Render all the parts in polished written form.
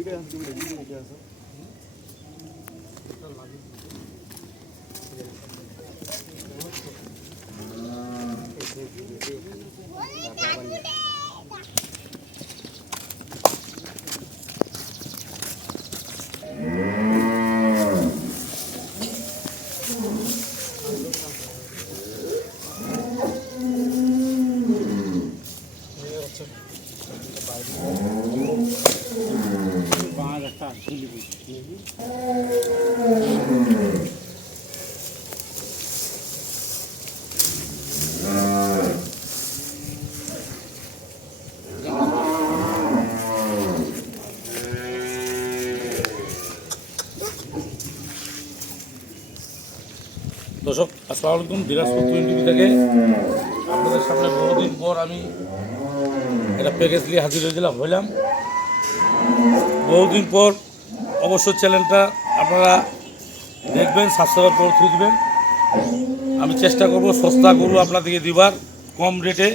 দর্শক আসসালামু আলাইকুম, দিনাজপুর কুইন টিভি থেকে আপনাদের সামনে বহুদিন পর আমি একটা প্যাকেজ নিয়ে হাজির হইলাম। বহুদিন পর অবশ্য চ্যানেলটা আপনারা দেখবেন, সাবস্ক্রাইব করে দিবেন। আমি চেষ্টা করব সস্তা গরু আপনাদেরকে দিবার, কম রেটে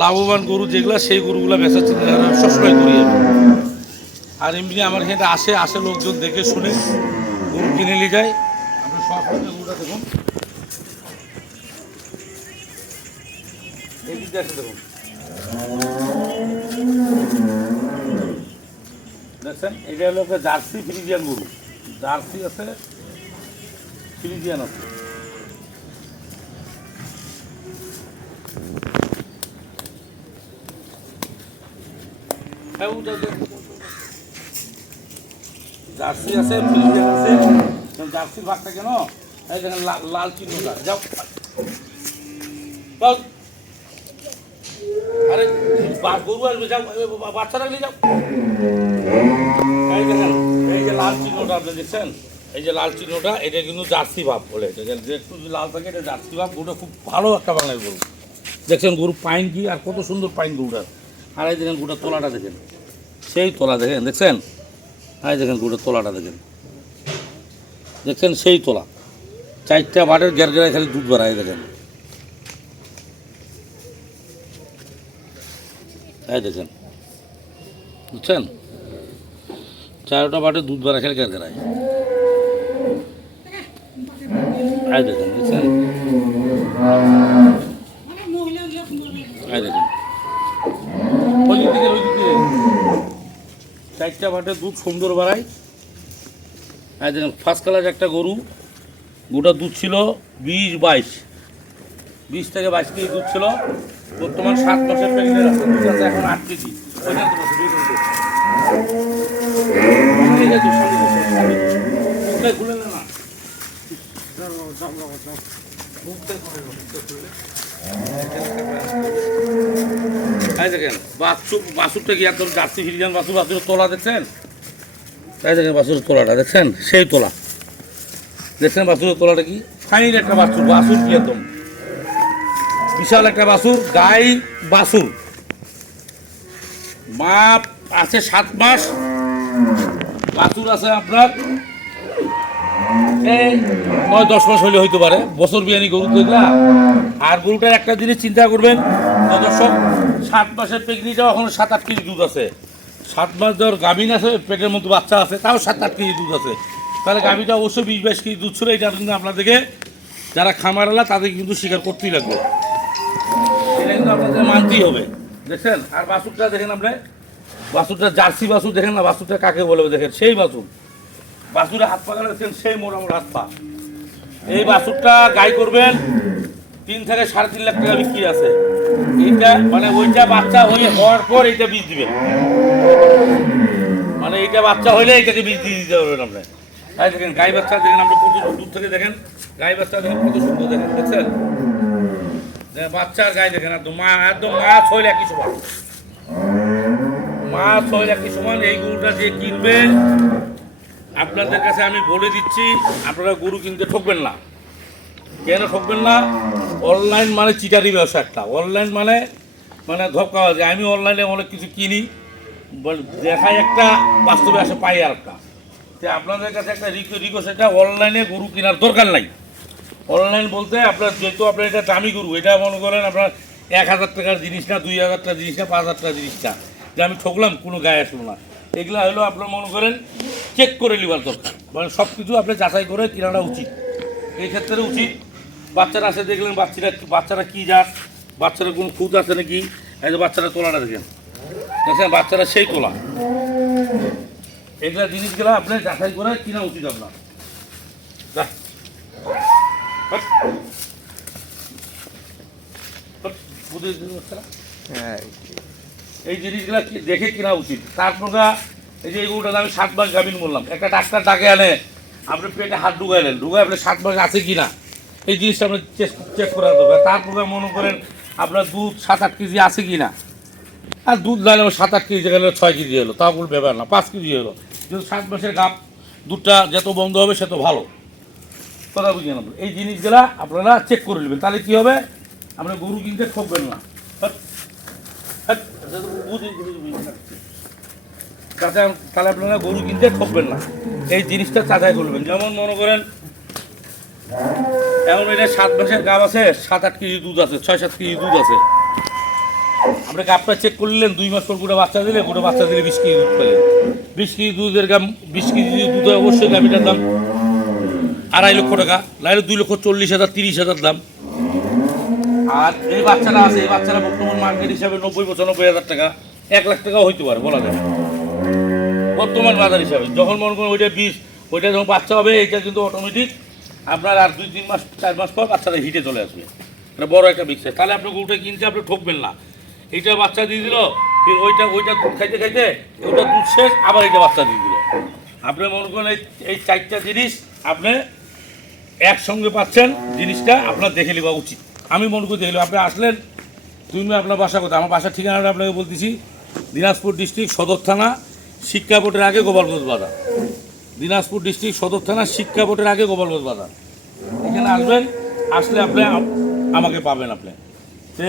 লাভবান গরু যেগুলো সেই গরুগুলো বেচার চিন্তা সবসময় করি আমি। আর এমনি আমার এখানে আসে লোকজন দেখে শুনে গরু কিনে নিয়ে যায়। আপনি সব গরুটা দেখুন, এই দিকটা আছে দেখুন, দেখছেন এটা হলো একটা জার্সি ফ্রিজিয়ান গরু। জার্সি আছে, ফ্রিজিয়ান আছে। জার্সি আছে, ফ্রিজিয়ান আছে। জার্সির ভাগটা কেন এই দেখেন লাল চিহ্নটা, যাও আরে গরু আসবে, যাও বাচ্চারা নিয়ে যাও। এই দেখেন এই যে লাল চিহ্নটা আপনি দেখছেন, এই যে লাল চিহ্নটা, এটা কিন্তু জার্সি ভাব বলে। যে একটু লাল থাকে এটা জার্সি ভাব। গরুটা খুব ভালো একটা বাংলার গরু। দেখছেন গরু পাইন কি আর কত সুন্দর পাইন গরুটার। আর এই দেখেন গরুটার তোলাটা দেখেন, সেই তোলা দেখেন, দেখছেন এই দেখেন গরুটার তোলাটা দেখছেন সেই তোলা। 4টা বাটের গেরগেরায় খালি দুধ বাড়ায় দেখেন, এই দেখেন বুঝছেন, 4টা বাটে দুধ বাড়া খেলে গেরগেরায়, এই দেখেন দেখছেন, এই দেখেন ওইদিকে 4টা বাটে দুধ সুন্দর বাড়ায়। এই দেখেন ফার্স্ট ক্লাস একটা গরু। গরুটার দুধ ছিল 20 থেকে 22 কেজি দুধ ছিল। বর্তমান 7 মাসের প্রেগনেন্ট আছে, দুধ আছে এখন 8 কেজি। খুলে না দেখেন বাছুরটা কি একদম জার্সি ফ্রিজিয়ান বাছুর। বাছুরের তোলা দেখছেন, তাই দেখেন বাছুরের তোলাটা দেখছেন, সেই তোলা দেখছেন। বাছুরের তোলাটা কি ফাইন একটা বাছুর। বাছুর কি একদম বিশাল একটা বাছুর, গাই বাছুর। মাপ আছে 7 মাস। বাছুর আছে আপনার 9-10 মাস হলে হইতে পারে, বছর বিয়ানি গরু দেখলা। আর গরুটার একটা জিনিস চিন্তা করবেন, দর্শক 7 মাসের প্রেগনেন্টটাও এখন 7-8 কেজি দুধ আছে। 7 মাস ধর গাভিন আছে, পেটের মধ্যে বাচ্চা আছে, তাও 7-8 কেজি দুধ আছে। তাহলে গাভিটা অবশ্যই 20-22 কেজি দুধ ছিল। এটা কিন্তু আপনাদেরকে যারা খামারওয়ালা তাদেরকে কিন্তু স্বীকার করতেই লাগবে, এটা কিন্তু আপনাদের মানতেই হবে। দেখছেন আর বাছুরটা দেখেন আপনি, বাছুরটা জার্সি বাছুর দেখেন না, বাছুরটা কাকে বলবে দেখেন, সেই বাছুর। বাছুরের হাত পা দেখছেন, সেই মোটামোটা হাত পা। এই বাছুরটা গাই করবেন 3 থেকে 3.5 লাখ টাকা বিক্রি আছে। এইটা মানে ওইটা বাচ্চা হওয়ার পর এইটা বীজ দিবেন, মানে এইটা বাচ্চা হইলে এইটাকে বীজ দিয়ে দিতে পারবেন আপনি। তাই দেখেন গাই বাচ্চা দেখেন, আপনি কত দূর থেকে দেখেন গাই বাচ্চা দেখেন কত সুন্দর দেখেন, দেখছেন বাচ্চার গাই দেখেন একদম মা ছইল একই সমান, মা ছইল একই সমান। এই গরুটা যে কিনবে আপনাদের কাছে আমি বলে দিচ্ছি, আপনারা গরু কিনতে ঠকবেন না। কেন ঠকবেন না? অনলাইন মানে চিটারি ব্যবসা একটা। অনলাইন মানে ধোকা যায়। আমি অনলাইনে অনেক কিছু কিনি, দেখাই একটা, বাস্তবে আসে পাই আর একটা। তো আপনাদের কাছে একটা রিকোয়েস্ট, এটা অনলাইনে গরু কেনার দরকার নাই। অনলাইন বলতে আপনার যেহেতু আপনার এটা দামি গরু, এটা মনে করেন আপনার 1000 টাকার জিনিস না, 2000 টাকার জিনিস না, 5000 টাকার জিনিস না, যে আমি ঠকলাম, কোনো গায়ে আসলো না। এগুলা হলো আপনার মনে করেন চেক করে নেবার দরকার, মানে সব কিছু আপনি যাচাই করে কেনাটা উচিত। এই ক্ষেত্রে উচিত বাচ্চারা আসে দেখলেন বাচ্চারা কী যাক, বাচ্চারা কোনো খুঁত আছে নাকি, এই যে বাচ্চারা তোলাটা দেখেন, দেখছেন বাচ্চারা সেই তোলা, এগুলা জিনিসগুলো আপনি যাচাই করে কিনা উচিত আপনার। যা। হট। হট। বুঝে দিতে পারছে না? এই জিনিসগুলা দেখে কিনা উচিত। তারপর এই যে এই গরুটার আমি 7 মাস গাভিন বললাম, একটা ডাক্তার ডাকে আনে, আপনি পেটে হাত ঢুকাইলেন, ঢুকাই আপনি 7 মাস আছে কিনা এই জিনিসটা আপনি চেক করা দরকার। তারপরে মনে করেন আপনার দুধ 7-8 কেজি আছে কিনা, আর দুধ নাহলে 7-8 কেজি গেলে 6 কেজি হলো, তাও কোনো ব্যাপার না, 5 কেজি হলো, যেহেতু 7 মাসের গাপ দুধটা যত বন্ধ হবে সে তো ভালো, কথা বুঝিয়ে নেবেন। এই জিনিসগুলা আপনারা চেক করে নেবেন, তাহলে কী হবে, আপনার গরু কিনতে ঠকবেন না। তাহলে আপনারা গরু কিনতে ঠকবেন না, এই জিনিসটা যাচাই করবেন। যেমন মনে করেন এখন এটা 7 মাসের গাব আছে, 7-8 কেজি দুধ আছে, 6-7 কেজি দুধ আছে, আপনি গাবটা চেক করলেন, 2 মাস পর গোটা বাচ্চা দিলে 20 কেজি দুধ পেলেন। 20 কেজি দুধের গাম, 20 কেজি দুধ অবশ্যই গাভিটার দাম 2.5 লক্ষ টাকা, নাহলে 2,40,000 30,000 দাম। আর এই বাচ্চারা আছে, এই বাচ্চারা বর্তমান মার্কেট হিসাবে 90-95,000 টাকা, 1 লাখ টাকাও হইতে পারে বলা যায় বর্তমান বাজার হিসাবে। যখন মনে করেন ওইটা যখন বাচ্চা হবে, এটা কিন্তু অটোমেটিক আপনার আর 2-3 মাস 4 মাস পর বাচ্চারা হিটে চলে আসবে, এটা বড় একটা বিক্রি। তাহলে আপনি গরুটা কিনতে আপনি ঠকবেন না, এইটা বাচ্চা দিয়ে দিল, ওইটা দুধ খাইতে খাইতে ওইটা দুধ শেষ, আবার এইটা বাচ্চা দিয়ে দিল। আপনি মনে করেন এই 4টা জিনিস আপনি একসঙ্গে পাচ্ছেন, জিনিসটা আপনার দেখে নেওয়া উচিত। আমি মনে করি দেখলাম আপনি আসলেন, তুমি আপনার বাসা কোথায়, আমার বাসার ঠিকানাটা আপনাকে বলতেছি, দিনাজপুর ডিস্ট্রিক্ট সদর থানা, শিক্ষা বোর্ডের আগে গোপালগঞ্জ বাজার। দিনাজপুর ডিস্ট্রিক্ট সদর থানা, শিক্ষা বোর্ডের আগে গোপালগঞ্জ বাজার। এখানে আসবেন, আসলে আপনি আমাকে পাবেন। আপনি সে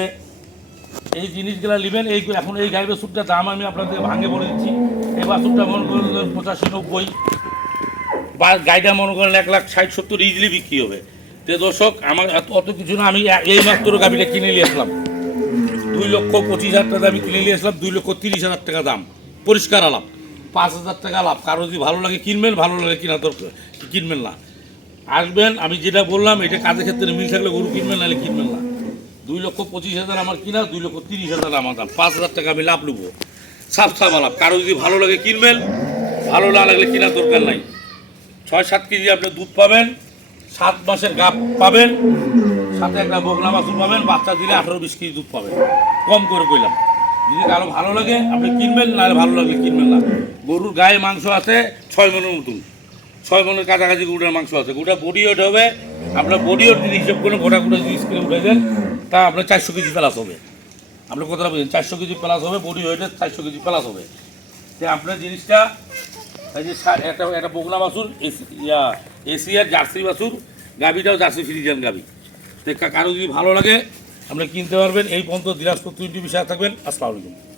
এই জিনিসগুলো নেবেন। এখন এই গাই বাছুরটার দাম আমি আপনাদের ভাঙে বলে দিচ্ছি। এই বাছুরটা মনে করেন 85-90, বা গাইটা মনে করেন 1,60,70 ইজিলি বিক্রি হবে। তো দর্শক, আমার অত কিছু না, আমি এই মাত্র গাভিটা কিনে নিয়ে আসলাম, 2,25,000 টাকা আমি কিনে নিয়ে আসলাম, 2,30,000 টাকা দাম, পরিষ্কার আলাপ, 5,000 টাকা লাভ। কারো যদি ভালো লাগে কিনবেন, ভালো লাগে কিনা দরকার কিনবেন না, আসবেন। আমি যেটা বললাম এটা কাজের ক্ষেত্রে মিল থাকলে গরু কিনবেন, নাহলে কিনবেন না। 2,25,000 আমার কিনা, 2,30,000 আমার দাম, 5,000 টাকা আমি লাভ নেবো, সাফ আলাপ। কারো যদি ভালো লাগে কিনবেন, ভালো না লাগলে কেনার দরকার নাই। 6-7 কেজি আপনি দুধ পাবেন, 7 মাসের গাপ পাবেন, সাথে একটা বগনা বাছুর পাবেন, বাচ্চা দিলে 18-20 কেজি দুধ পাবেন, কম করে কইলাম। যদি কারো ভালো লাগে আপনি কিনবেন, নাহলে ভালো লাগলে কিনবেন না। গরুর গায়ে মাংস আছে 6 মনের মতন, 6 মনের কাছাকাছি গরুটার মাংস আছে। গরুটা বডি ওয়েট হবে, আপনার বডি ওয়েট যদি হিসেব করে গোটা যদি স্ক্রিনে উঠে দেন, তা আপনার 400 কেজি প্লাস হবে। আপনি কথাটা বুঝলেন, 400 কেজি প্লাস হবে, বডি ওয়েটে 400 কেজি প্লাস হবে। যে আপনার জিনিসটা এই যে একটা বগনা বাছুর, এশিয়ার জার্সি বাছুর, গাভিটাও জার্সি ফ্রিজিয়ান গাভি। কারো যদি ভালো লাগে আপনি কিনতে পারবেন। এই পর্যন্ত দিনাজপুর 20 বিষয়ে থাকবেন। আসসালামু আলাইকুম।